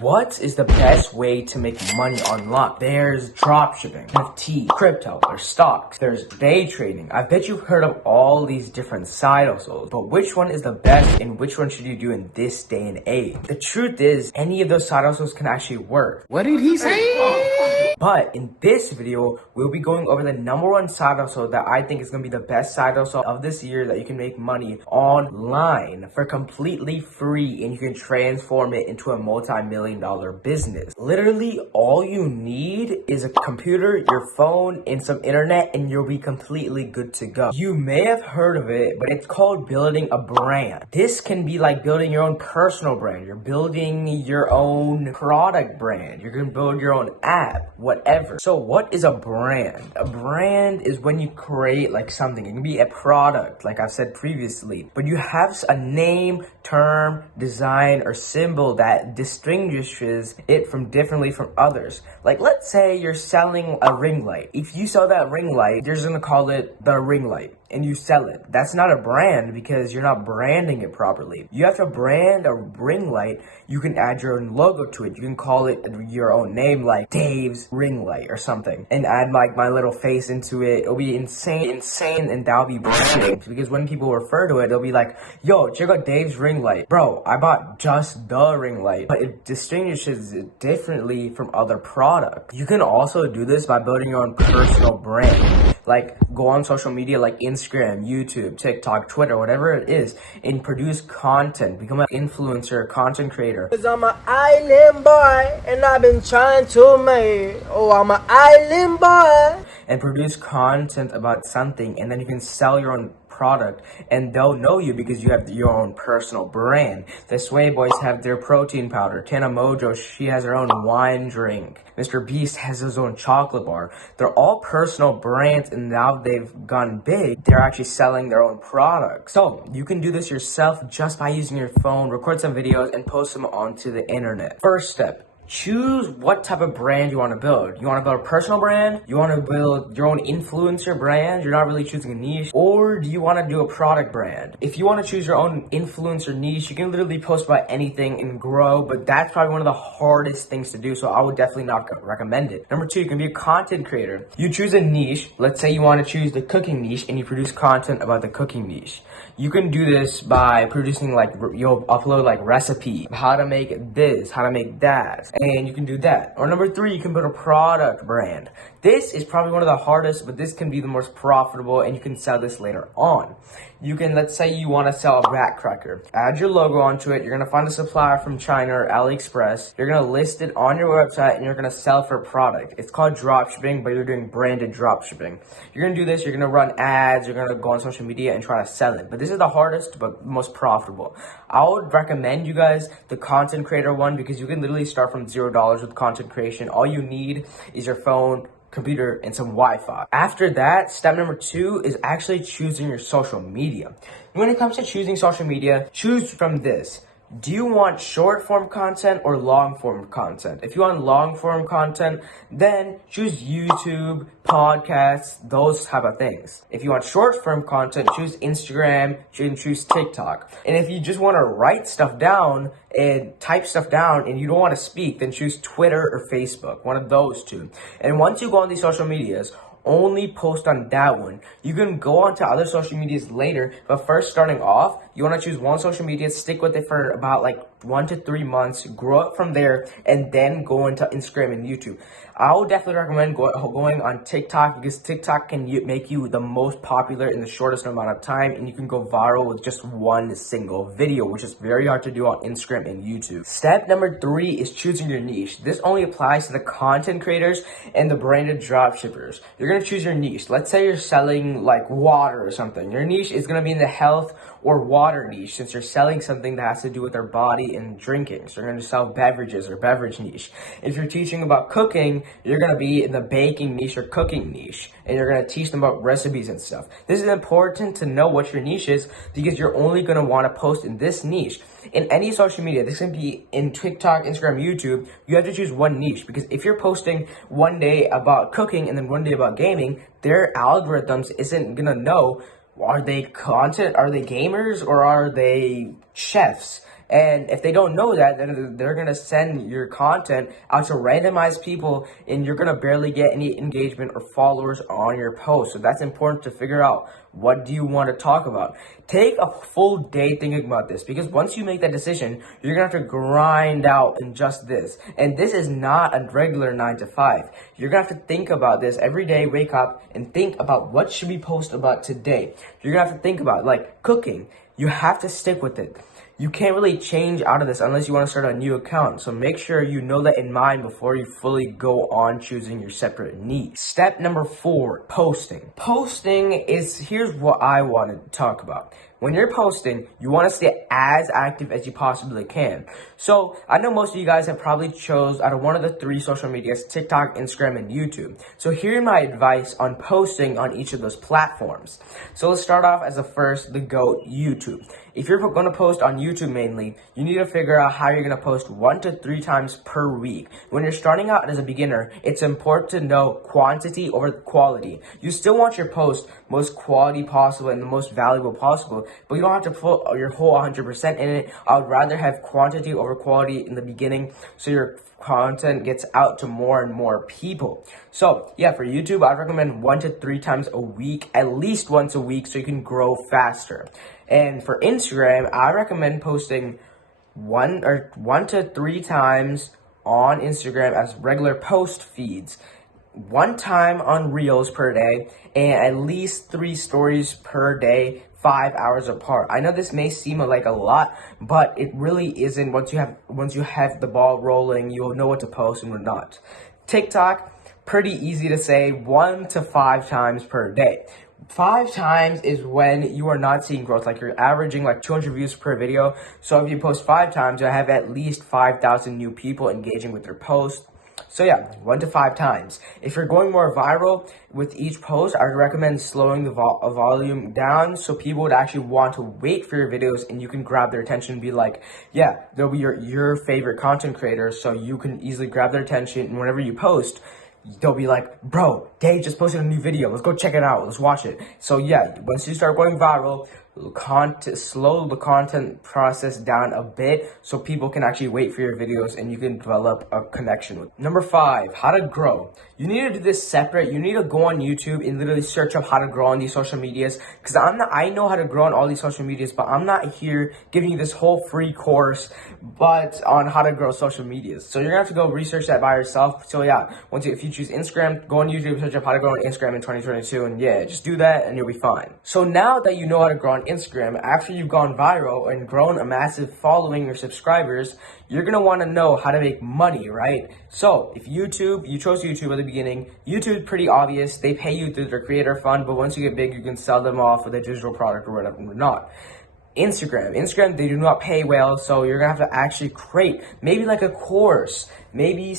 What is the best way to make money online? There's dropshipping, NFT, crypto, there's stocks, there's day trading. I bet you've heard of all these different side hustles, but which one is the best and which one should you do in this day and age? The truth is, any of those side hustles can actually work. What did he say? But in this video, we'll be going over the #1 side hustle that I think is going to be the best side hustle of this year that you can make money online for completely free, and you can transform it into a multi-million-dollar business. Literally, all you need is a computer, your phone, and some internet, and you'll be completely good to go. You may have heard of it, but it's called building a brand. This can be like building your own personal brand. You're building your own product brand. You're going to build your own app, whatever. So what is a brand? A brand is when you create like something. It can be a product, like I've said previously, but you have a name, term, design, or symbol that distinguishes it differently from others. Like, let's say you're selling a ring light. If you sell that ring light, you're just gonna call it the ring light, and you sell it. That's not a brand because you're not branding it properly. You have to brand a ring light. You can add your own logo to it. You can call it your own name, like Dave's ring light or something, and add like my little face into it. It'll be insane, and that'll be branding. Because when people refer to it, they'll be like, yo, check out Dave's ring light. Bro, I bought just the ring light, but it distinguishes it differently from other products. You can also do this by building your own personal brand. Like, go on social media like Instagram, YouTube, TikTok, Twitter, whatever it is, and produce content. Become an influencer, content creator. Cause I'm an island boy, and I've been trying to make, I'm an island boy. And produce content about something, and then you can sell your own product, and they'll know you because you have your own personal brand. The Sway Boys have their protein powder. Tana Mojo, she has her own wine drink. Mr. Beast has his own chocolate bar. They're all personal brands, and now they've gone big. They're actually selling their own products. So you can do this yourself just by using your phone, record some videos, and post them onto the internet. First step, choose what type of brand you want to build. You want to build a personal brand? You want to build your own influencer brand? You're not really choosing a niche. Or do you want to do a product brand? If you want to choose your own influencer niche, you can literally post about anything and grow, but that's probably one of the hardest things to do, so I would definitely not recommend it. Number 2, you can be a content creator. You choose a niche. Let's say you want to choose the cooking niche, and you produce content about the cooking niche. You can do this by producing, like, you'll upload like recipe, how to make this, how to make that, and you can do that. Or number 3, you can build a product brand. This is probably one of the hardest, but this can be the most profitable, and you can sell this later on. You can, let's say you want to sell a rat cracker. Add your logo onto it. You're going to find a supplier from China or AliExpress. You're going to list it on your website, and you're going to sell for a product. It's called dropshipping, but you're doing branded dropshipping. You're going to do this. You're going to run ads. You're going to go on social media and try to sell it. But this is the hardest, but most profitable. I would recommend you guys the content creator one because you can literally start from $0 with content creation. All you need is your phone, computer, and some Wi-Fi. After that, step number 2 is actually choosing your social media. When it comes to choosing social media, choose from this. Do you want short form content or long form content? If you want long form content, then choose YouTube, podcasts, those type of things. If you want short form content, choose Instagram, you can choose TikTok. And if you just want to write stuff down and type stuff down and you don't want to speak, then choose Twitter or Facebook, one of those two. And once you go on these social medias, only post on that one. You can go on to other social medias later, but first starting off, you want to choose one social media, stick with it for about like 1 to 3 months, grow up from there, and then go into Instagram and YouTube. I would definitely recommend going on TikTok because TikTok can make you the most popular in the shortest amount of time, and you can go viral with just one single video, which is very hard to do on Instagram and YouTube. Step number 3 is choosing your niche. This only applies to the content creators and the branded dropshippers. You're going to choose your niche. Let's say you're selling like water or something. Your niche is going to be in the health or water niche since you're selling something that has to do with their body and drinking. So you're going to sell beverages or beverage niche. If you're teaching about cooking, you're going to be in the baking niche or cooking niche, and you're going to teach them about recipes and stuff. This is important to know what your niche is because you're only going to want to post in this niche. In any social media, this can be in TikTok, Instagram, YouTube, you have to choose one niche because if you're posting one day about cooking and then one day about gaming, their algorithms isn't going to know, are they gamers or are they chefs? And if they don't know that, then they're going to send your content out to randomized people, and you're going to barely get any engagement or followers on your post. So that's important to figure out. What do you want to talk about? Take a full day thinking about this, because once you make that decision, you're going to have to grind out in just this. And this is not a regular 9 to 5. You're going to have to think about this every day, wake up and think about what should we post about today. You're going to have to think about like cooking. You have to stick with it. You can't really change out of this unless you want to start a new account. So make sure you know that in mind before you fully go on choosing your separate niche. Step number 4, posting. Posting is, here's what I want to talk about. When you're posting, you want to stay as active as you possibly can. So I know most of you guys have probably chose out of one of the 3 social medias, TikTok, Instagram, and YouTube. So here's my advice on posting on each of those platforms. So let's start off as the first, the GOAT, YouTube. If you're going to post on YouTube mainly, you need to figure out how you're going to post 1 to 3 times per week. When you're starting out as a beginner, it's important to know quantity over quality. You still want your post most quality possible and the most valuable possible, but you don't have to put your whole 100% in it. I would rather have quantity over quality in the beginning so your content gets out to more and more people. So yeah, for YouTube, I recommend 1 to 3 times a week, at least once a week, so you can grow faster. And for Instagram, I recommend posting 1 to 3 times on Instagram as regular post feeds, 1 time on Reels per day, and at least 3 stories per day, 5 hours apart. I know this may seem like a lot, but it really isn't. Once you have the ball rolling, you'll know what to post and what not. TikTok, pretty easy to say, 1 to 5 times per day. 5 times is when you are not seeing growth, like you're averaging like 200 views per video. So if you post 5 times, you'll have at least 5,000 new people engaging with your post. So yeah, 1 to 5 times. If you're going more viral with each post, I would recommend slowing the volume down so people would actually want to wait for your videos and you can grab their attention and be like, yeah, they'll be your favorite content creator, so you can easily grab their attention, and whenever you post, they'll be like, bro, Dave just posted a new video. Let's go check it out. Let's watch it. So yeah, once you start going viral, slow the content process down a bit so people can actually wait for your videos and you can develop a connection with. Number 5, how to grow. You need to do this separate. You need to go on YouTube and literally search up how to grow on these social medias, because I know how to grow on all these social medias, but I'm not here giving you this whole free course but on how to grow social medias. So you're gonna have to go research that by yourself. So yeah, if you choose Instagram, go on YouTube, search up how to grow on Instagram in 2022, and yeah, just do that and you'll be fine. So now that you know how to grow on Instagram, after you've gone viral and grown a massive following or subscribers, you're gonna want to know how to make money, right? So if you chose YouTube at the beginning, YouTube is pretty obvious. They pay you through their creator fund, but once you get big, you can sell them off with a digital product or whatever or not. Instagram, they do not pay well, so you're gonna have to actually create maybe like a course, maybe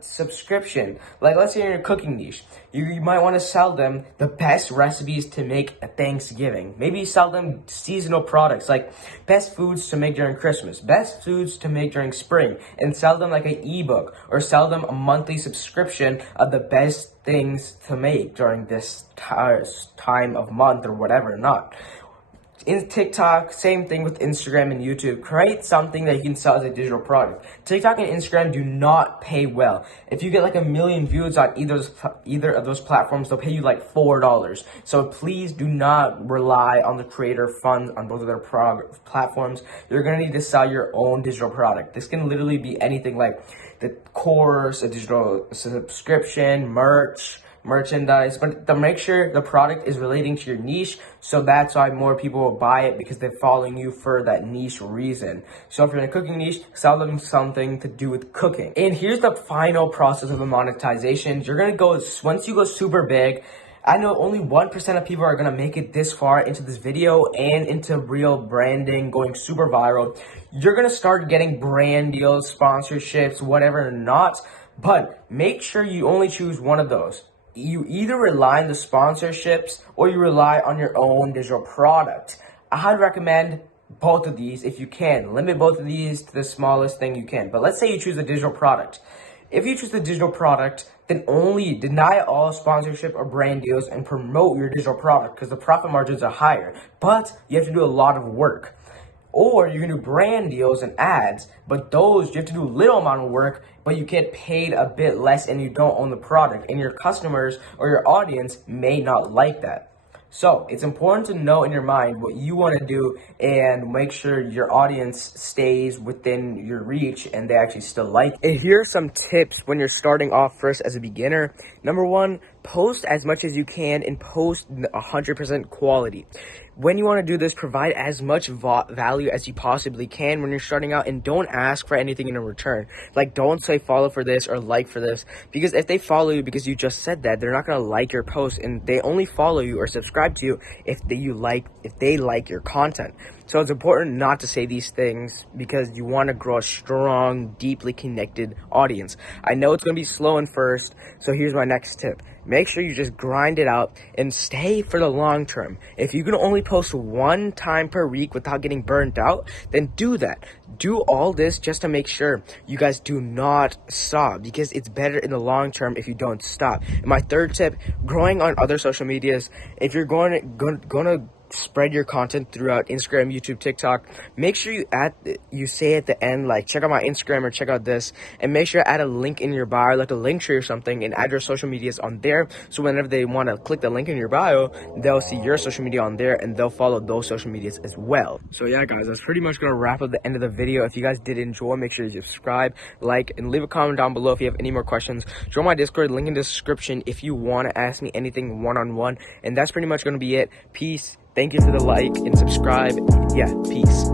subscription. Like let's say you're in a cooking niche, you might want to sell them the best recipes to make at Thanksgiving. Maybe sell them seasonal products like best foods to make during Christmas, best foods to make during spring, and sell them like an ebook, or sell them a monthly subscription of the best things to make during this time of month or whatever not. In TikTok, same thing with Instagram and YouTube. Create something that you can sell as a digital product. TikTok and Instagram do not pay well. If you get like 1 million views on either of those platforms, they'll pay you like $4. So please do not rely on the creator funds on both of their platforms. You're gonna need to sell your own digital product. This can literally be anything like the course, a digital subscription, merchandise, but to make sure the product is relating to your niche, so that's why more people will buy it, because they're following you for that niche reason. So if you're in a cooking niche, sell them something to do with cooking. And here's the final process of the monetization. You're gonna go, once you go super big, I know only 1% of people are gonna make it this far into this video and into real branding, going super viral. You're gonna start getting brand deals, sponsorships, whatever not, but make sure you only choose one of those. You either rely on the sponsorships or you rely on your own digital product. I'd recommend both of these if you can. Limit both of these to the smallest thing you can. But let's say you choose a digital product. If you choose the digital product, then only deny all sponsorship or brand deals and promote your digital product, because the profit margins are higher. But you have to do a lot of work. Or you can do brand deals and ads, but those you have to do little amount of work, but you get paid a bit less and you don't own the product, and your customers or your audience may not like that. So it's important to know in your mind what you want to do and make sure your audience stays within your reach and they actually still like it. And here are some tips when you're starting off first as a beginner. Number one, post as much as you can and post 100% quality. When you want to do this, provide as much value as you possibly can when you're starting out, and don't ask for anything in return. Like, don't say follow for this or like for this, because if they follow you because you just said that, they're not going to like your post, and they only follow you or subscribe to you if they like your content. So it's important not to say these things because you want to grow a strong, deeply connected audience. I know it's going to be slow and first, so here's my next tip. Make sure you just grind it out and stay for the long term. If you can only post one time per week without getting burnt out, then do that. Do all this just to make sure you guys do not stop, because it's better in the long term if you don't stop. And my third tip, growing on other social medias. If you're going to spread your content throughout Instagram, YouTube, TikTok, make sure you say at the end, like, check out my Instagram or check out this, and make sure to add a link in your bio, like a link tree or something, and add your social medias on there, so whenever they want to click the link in your bio, they'll see your social media on there and they'll follow those social medias as well. So yeah guys, that's pretty much gonna wrap up the end of the video. If you guys did enjoy, make sure you subscribe, like, and leave a comment down below if you have any more questions. Join my Discord, link in the description if you want to ask me anything one-on-one. And that's pretty much gonna be it. Peace. Thank you for the like and subscribe. Yeah, peace.